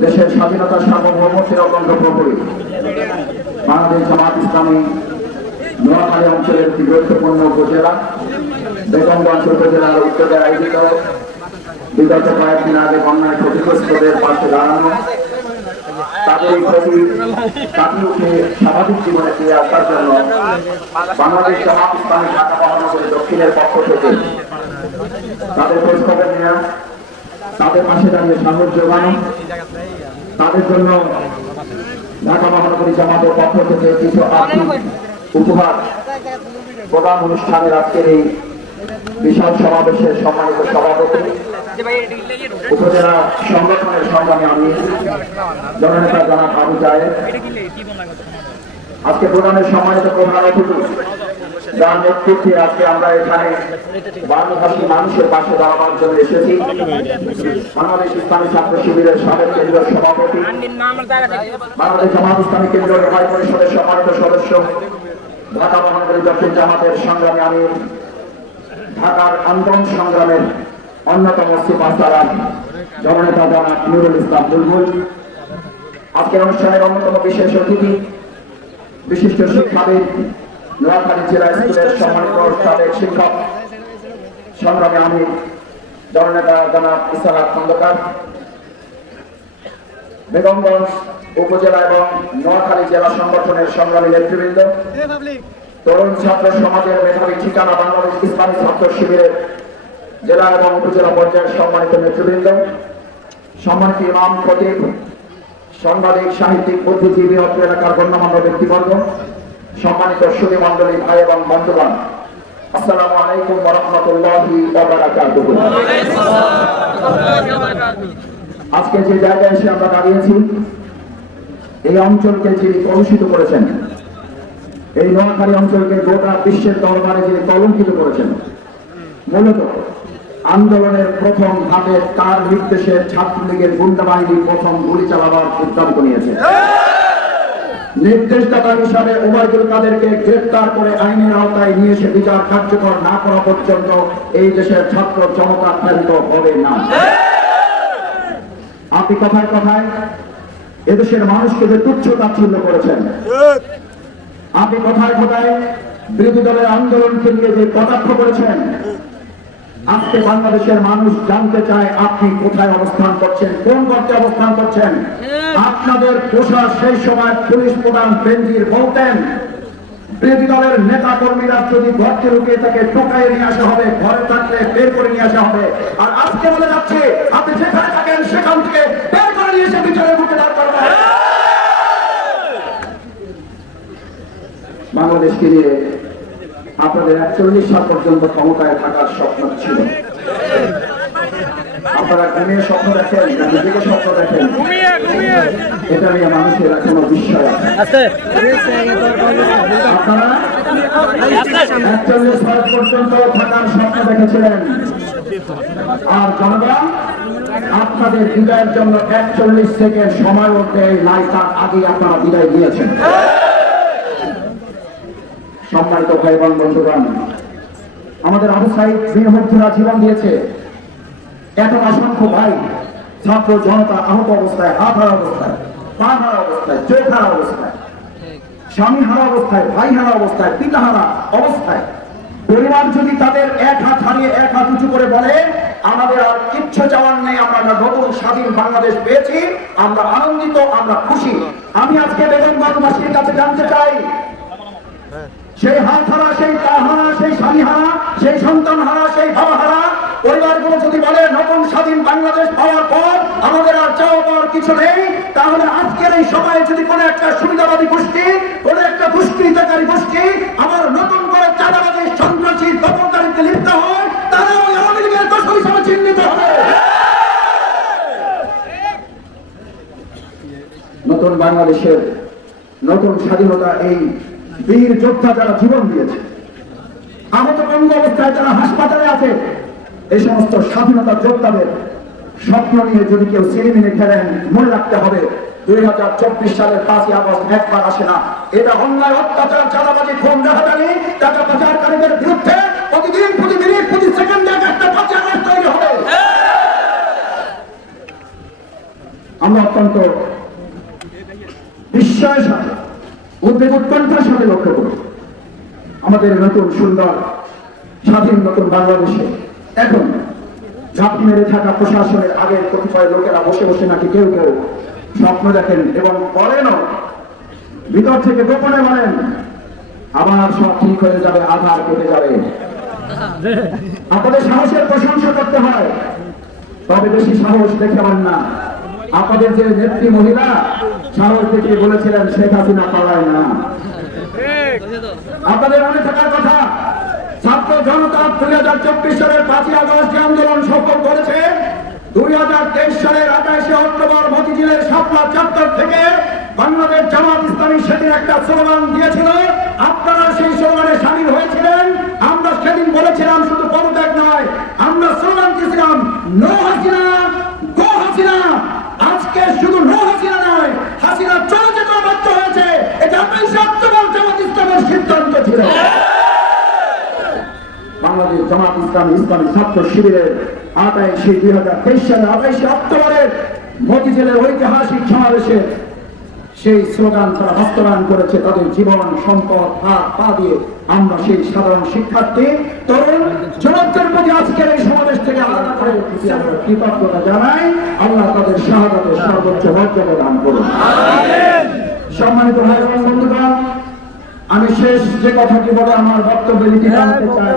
দেশের স্বাধীনতা সার্বভৌমত্বের অত্যন্ত প্রহরী বাংলাদেশ জামাত ইসলামী নোয়াখালী অঞ্চলের একটি গুরুত্বপূর্ণ উপজেলা। বেগমগঞ্জ উপজেলার উত্তরে আয়োজিত। বিগত কয়েকদিন আগে বন্যায় ক্ষতিগ্রস্তদের পাশে দাঁড়ানো। তাদের স্বাভাবিক জীবনে ফিরে আসার জন্য বাংলাদেশ দক্ষিণের পক্ষ থেকে তাদের নেওয়া তাদের পাশে দাঁড়িয়ে সাহস যোগানো তাদের জন্য ঢাকা মহানগরী জামাতের পক্ষ থেকে কিছু আর্থিক উপহার প্রধান অনুষ্ঠানের আজকের এই বিশাল সমাবেশের সম্মানিত সভাপতি, উপজেলা সংগঠনের সংগ্রামী আমি জননেতা জনাব আবু জায়েদ, আজকে প্রধানের সম্মানিত প্রধান অতিথি, যার নেতৃত্বে আজকে আমরা এখানে বাংলাভাষী মানুষের পাশে দাঁড়াবার জন্য এসেছি। বাংলাদেশ ইসলামী ছাত্র শিবিরের সাবেক কেন্দ্রীয় সভাপতি, বাংলাদেশ জামাত ইসলামী কেন্দ্রীয় রেহাই পরিষদের সম্মানিত সদস্য, ঢাকা মহানগরী দক্ষিণ জামাতের সংগ্রামী আমি ঢাকার আন্দোলন সংগ্রামের অন্যতম সিপাহারা জননেতা জনাব নুরুল ইসলাম বুলবুল। আজকের অনুষ্ঠানের অন্যতম বিশেষ অতিথি, বিশিষ্ট শিক্ষাবিদ, নোয়াখালী জেলা স্কুলের সম্মানিত সাবেক শিক্ষক, সংগ্রামী আমি জননেতা জনাব ইসালাক খন্দকার। বেগমগঞ্জ উপজেলা এবং নোয়াখালী জেলা সংগঠনের সংগ্রামী নেতৃবৃন্দ। তরুণ ছাত্র সমাজের মেধাবী ঠিকানা বাংলাদেশ ইসলামী ছাত্র শিবিরের জেলা এবং উপজেলা পর্যায়ের সম্মানিত নেতৃবৃন্দ, সম্মানিত ইমাম, খতিব, সাংবাদিক, সাহিত্যিক, বুদ্ধিজীবী, অত্র এলাকার গণ্যমান্য ব্যক্তিবর্গ, সম্মানিত সুদী মন্ডলী ভাই এবং বন্ধুগণ, আসসালামু আলাইকুম রহমতুল্লাহি আজকে যে জায়গায় এসে আমরা দাঁড়িয়েছি, এই অঞ্চলকে যিনি কলুষিত করেছেন এই নোয়াখালী অঞ্চলকে গোটা বিশ্বের দরবারে যিনি কলঙ্কিত করেছেন, মূলত আন্দোলনের প্রথম ধাপে তার নির্দেশে ছাত্রলীগের গুন্ডা বাহিনী প্রথম গুলি চালাবার সিদ্ধান্ত নিয়েছে। নির্দেশদাতা হিসাবে ওবায়দুল কাদেরকে গ্রেফতার করে আইনের আওতায় নিয়ে এসে বিচার কার্যকর না করা পর্যন্ত এই দেশের ছাত্র জনতা প্রেরিত হবে না। আপনি কথায় কথায় এদেশের মানুষকে যে তুচ্ছ তাচ্ছিল্য করেছেন আপনি কথায় কথায় বিরোধী দলের আন্দোলনকে নিয়ে যে কটাক্ষ করেছেন? আজকে বাংলাদেশের মানুষ জানতে চায় আপনি কোথায় অবস্থান করছেন, কোন গর্তে অবস্থান করছেন? আপনাদের পোষা সেই সময় পুলিশ প্রধান বেঞ্জির বলতেন, বিরোধী দলের নেতা কর্মীরা যদি ঘরকে লুকিয়ে তাকে টোকাইয়ে নিয়ে আসা হবে, ঘরে থাকলে বের করে নিয়ে আসা হবে। আর আজকে বলে যাচ্ছে, আপনি যেখানে থাকেন, সেখান থেকে বের করে নিয়ে এসে বিচারের মুখে দাঁড় করবেন। বাংলাদেশকে নিয়ে আপনাদের একচল্লিশ সাল পর্যন্ত ক্ষমতায় থাকার স্বপ্ন ছিল। আপনারা ঘুমিয়ে স্বপ্ন দেখেন নিজেকে স্বপ্ন দেখেন। এটা নিয়ে মানুষের এখনও বিস্ময় আছে। আপনারা একচল্লিশ সাল পর্যন্ত থাকার স্বপ্ন দেখেছিলেন। আর জনগণ আপনাদের বিদায়ের জন্য একচল্লিশ সেকেন্ড সময় দেয় নাই তার আগে আপনারা বিদায় দিয়েছেন সম্মানিত ভাই বোন বন্ধুগণ, আমাদের আবু সাইদ বীরমধ্যরা জীবন দিয়েছে। এত অসংখ্য ভাই, ছাত্র জনতা আহত অবস্থায় হাত হারা অবস্থায় পা হারা অবস্থায় চোখ হারা অবস্থায় স্বামী হারা অবস্থায় ভাই হারা অবস্থায় পিতা হারা অবস্থায়। পরিবার যদি তাদের এক হাত হারিয়ে এক হাত উঁচু করে বলে, আমাদের আর ইচ্ছে চাওয়ার নেই, আমরা একটা নতুন স্বাধীন বাংলাদেশ পেয়েছি, আমরা আনন্দিত, আমরা খুশি। আমি আজকে বেগমগঞ্জবাসীর কাছে জানতে চাই সেই হাত হারা, সেই পা হারা, সেই স্বামী হারা, সেই সন্তান হারা, সেই বাবা হারা, পরিবারগুলো যদি বলে নতুন স্বাধীন বাংলাদেশ পাওয়ার পর আমাদের আর চাওয়া পাওয়ার কিছু নেই, তাহলে আজকের এই সময়ে যদি কোনো একটা সুবিধাবাদী গোষ্ঠী, কোনো একটা দুষ্কৃতকারী গোষ্ঠী আমার নতুন করে চাঁদাবাদী সন্ত্রাসী দখলদারিতে লিপ্ত হয় তারা ওই আওয়ামী লীগের দোষর হিসেবে চিহ্নিত হবে। নতুন বাংলাদেশের নতুন স্বাধীনতা এই বীর যোদ্ধা যারা জীবন দিয়েছে, আহত বন্ধ অবস্থায় যারা হাসপাতালে আছে, এই সমস্ত স্বাধীনতা যোদ্ধাদের স্বপ্ন নিয়ে যদি কেউ সিনেমিনে খেলেন, মনে রাখতে হবে, দুই হাজার চব্বিশ সালের পাঁচই আগস্ট একবার আসে না। এটা অন্যায় অত্যাচার, চাঁদাবাজি, খুন রাহাতানি টাকা পাচারকারীদের বিরুদ্ধে প্রতিদিন প্রতি মিনিট প্রতি সেকেন্ডে একটা পাঁচই আগস্ট তৈরি হবে। আমরা অত্যন্ত বিস্ময়ের সাথে উদ্বেগ উৎকণ্ঠার সাথে লক্ষ্য করি আমাদের নতুন সুন্দর, স্বাধীন নতুন বাংলাদেশে। এখন ঝাঁপি মেরে থাকা প্রশাসনের আগের কতিপয় লোকেরা বসে বসে নাকি কেউ কেউ স্বপ্ন দেখেন এবং বলেনও ভিতর থেকে গোপনে বলেন, আবার সব ঠিক হয়ে যাবে, আধার কেটে যাবে। আপনাদের সাহসের প্রশংসা করতে হয়, তবে বেশি সাহস দেখাবেন না। আপনাদের যে নেত্রী মহিলা সাহস দেখিয়ে বলেছিলেন, শেখ হাসিনা পালায় না আপনাদের মনে থাকার কথা, ছাত্র জনতা দুই হাজার চব্বিশ সালের পাঁচই আগস্ট যে আন্দোলন সফল করেছে, দুই হাজার তেইশ সালের আঠাশে অক্টোবর মতিঝিলের শাপলা চত্বর থেকে বাংলাদেশ জামাত ইসলামী সেদিন একটা স্লোগান দিয়েছিল আপনারা সেই স্লোগানে সামিল হয়েছিলেন আমরা সেদিন বলেছিলাম শুধু পদত্যাগ নয় আমরা স্লোগান দিয়েছিলাম নো হাসিনা গো হাসিনা আজকে শুধু নো হাসিনা নয় হাসিনা চলে যেতে বাধ্য হয়েছে এটা আঠাইশে অক্টোবর জামাত ইসলামের সিদ্ধান্ত ছিল বাংলাদেশ জামাত ইসলামী ইসলামী ছাত্র শিবিরের আটাইশে দুই হাজার তেইশ সালে আটাইশে অক্টোবরের মতিঝিলের ঐতিহাসিক সমাবেশে সেই স্লোগান তারা বাস্তবায়ন করেছে, তাদের জীবন, সম্পদ, হাত, পা দিয়ে আমরা সেই সাধারণ শিক্ষার্থী, তরুণ জনতার প্রতি আজকের এই সমাবেশ থেকে আলাদা করে কৃতজ্ঞতা জানাই, আল্লাহ তাদের শাহাদাতের সর্বোচ্চ মর্যাদা দান করুন। সম্মানিত ভাই এবং বন্ধুগণ, আমি শেষ যে কথাটি বলে আমার বক্তব্য লিখে জানতে চাই।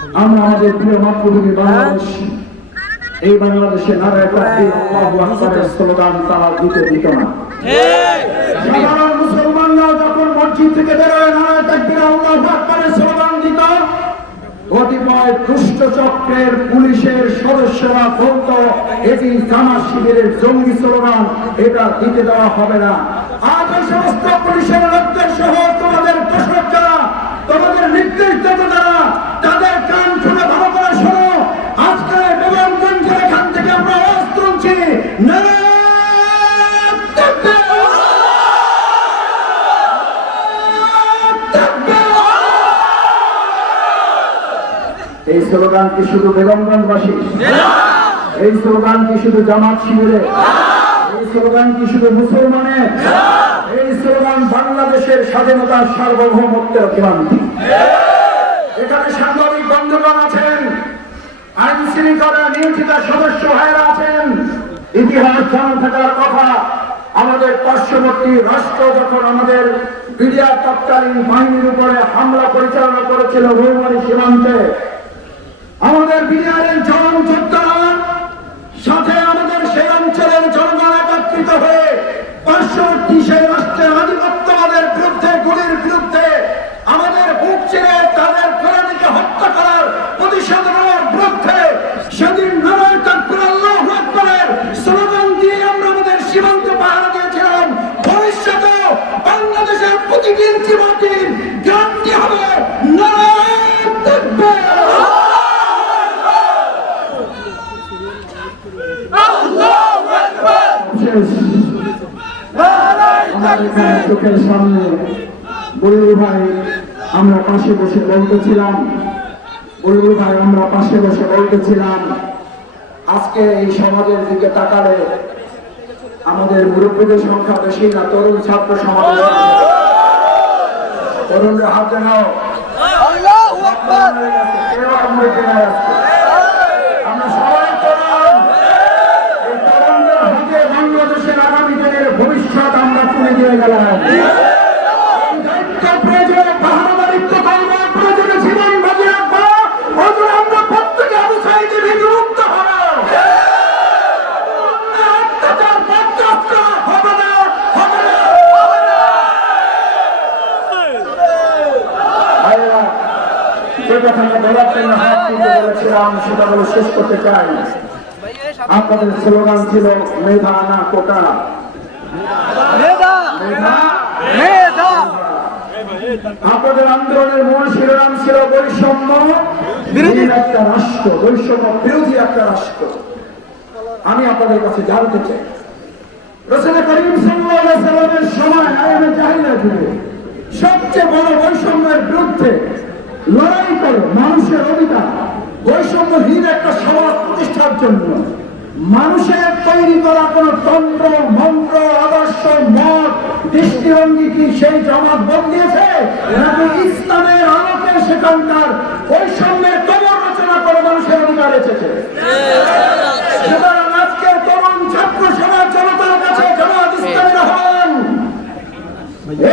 আমরা আমাদের প্রিয় মাতৃভূমি বাংলাদেশ। এই বাংলাদেশে নারায় তাকবীর আল্লাহু আকবারের স্লোগান তারা দিতে দিত না। সাধারণ মুসলমানরাও যখন মসজিদ থেকে বেরোয় নারায় তাকবীর আল্লাহু আকবারের স্লোগান দিত। কতিপয় দুষ্ট চক্রের পুলিশের সদস্যরা বলতো এটি শিবিরের জঙ্গি স্লোগান এটা দিতে দেওয়া হবে না। আজ এই সমস্ত পুলিশের লোকদের সহ তোমাদের দোষক যারা তোমাদের নির্দেশ স্লোগান কি শুধু বেগমগঞ্জবাসী এই স্লোগান কি শুধু জামাত শিবিরে এই স্লোগান কি শুধু মুসলমানের? এই স্লোগান বাংলাদেশের স্বাধীনতার সার্বভৌমত্বের ক্রান্তি এখানে সাংবাদিক বন্ধুগণ আছেন, আইন শৃঙ্খলা নিয়োজিত সদস্য ভাইরা আছেন। ইতিহাস জানা থাকার কথা, আমাদের পার্শ্ববর্তী রাষ্ট্র যখন আমাদের বিডিআর তৎকালীন বাহিনীর উপরে হামলা পরিচালনা করেছিল রৌমারি সীমান্তে আমাদের বিহারের জন যোদ্ধারা সাথে চোখের সামনে ভাই আমরা পাশে বসে বলতেছিলাম ভাই আমরা পাশে বসে বলতেছিলাম আজকে এই সমাজের দিকে তাকালে আমাদের মুরব্বীদের সংখ্যা বেশি না তরুণ ছাত্র সমাজ তরুণরা হাত দেখাও কেউ। আমরা দিয়ে গেলেন কথাটা বলার জন্য হাত তুলতে বলেছিলাম সেটা বলে আপনাদের স্লোগান ছিল, মেধা না কোটা। আপনাদের আন্দোলনের মূল শিরোনাম ছিল বৈষম্য। বিরোধী। একটা রাষ্ট্র বৈষম্য বিরোধী একটা রাষ্ট্র। আমি আপনাদের কাছে জানতে চাই। রসুল করিম সাল্লামের সময় সবচেয়ে বড় বৈষম্যের বিরুদ্ধে লড়াই করে মানুষের অধিকার। বৈষম্যহীন একটা সমাজ প্রতিষ্ঠার জন্য মানুষের তৈরি করা কোন তন্ত্র, মন্ত্র, আদর্শ, মত, দৃষ্টিভঙ্গি কি সেই জমাত বল দিয়েছে? নাকি ইসলামের আলোকে সেখানকার বৈষম্যের কবর রচনা করে মানুষের অধিকার এসেছে?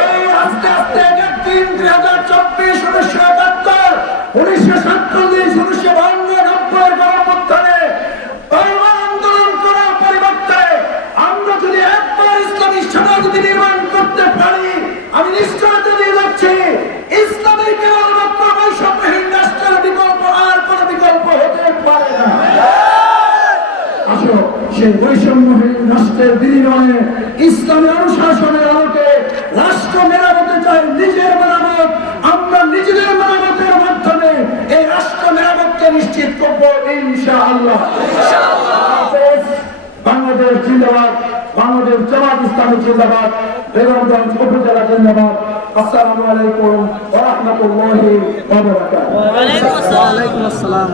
এই আস্তে আস্তে এক তিন দুই হাজার চব্বিশ উনিশশো একাত্তর উনিশশো সাতচল্লিশ উনিশশো বান্ন নব্বই গণপত্তনে আন্দোলন করার পরিবর্তে আমরা যদি একবার ইসলামী সমাজ যদি নির্মাণ করতে পারি আমি নিশ্চয়তা দিয়ে যাচ্ছি ইসলামী কেবলমাত্র বৈষম্যহীন রাষ্ট্রের বিকল্প আর কোনো বিকল্প হতে পারে না আসো সেই বৈষম্যহীন রাষ্ট্রের বিনিময়ে ইসলামী অনুশাসনের আলোকে রাষ্ট্র মেরামতে চাই নিজের মেরামত আমরা নিজেদের মেরামতের মাধ্যমে এই রাষ্ট্র মেরামতকে নিশ্চিত করব ইনশা আল্লাহ বাংলাদেশ জিন্দাবাদ বাংলাদেশ জামাত ইসলামী জিন্দাবাদ বেগমগঞ্জ উপজেলা জিন্দাবাদ। আসসালামু আলাইকুম ওয়া রাহমাতুল্লাহি ওয়া বারাকাতুহু। ওয়ালাইকুম আসসালাম।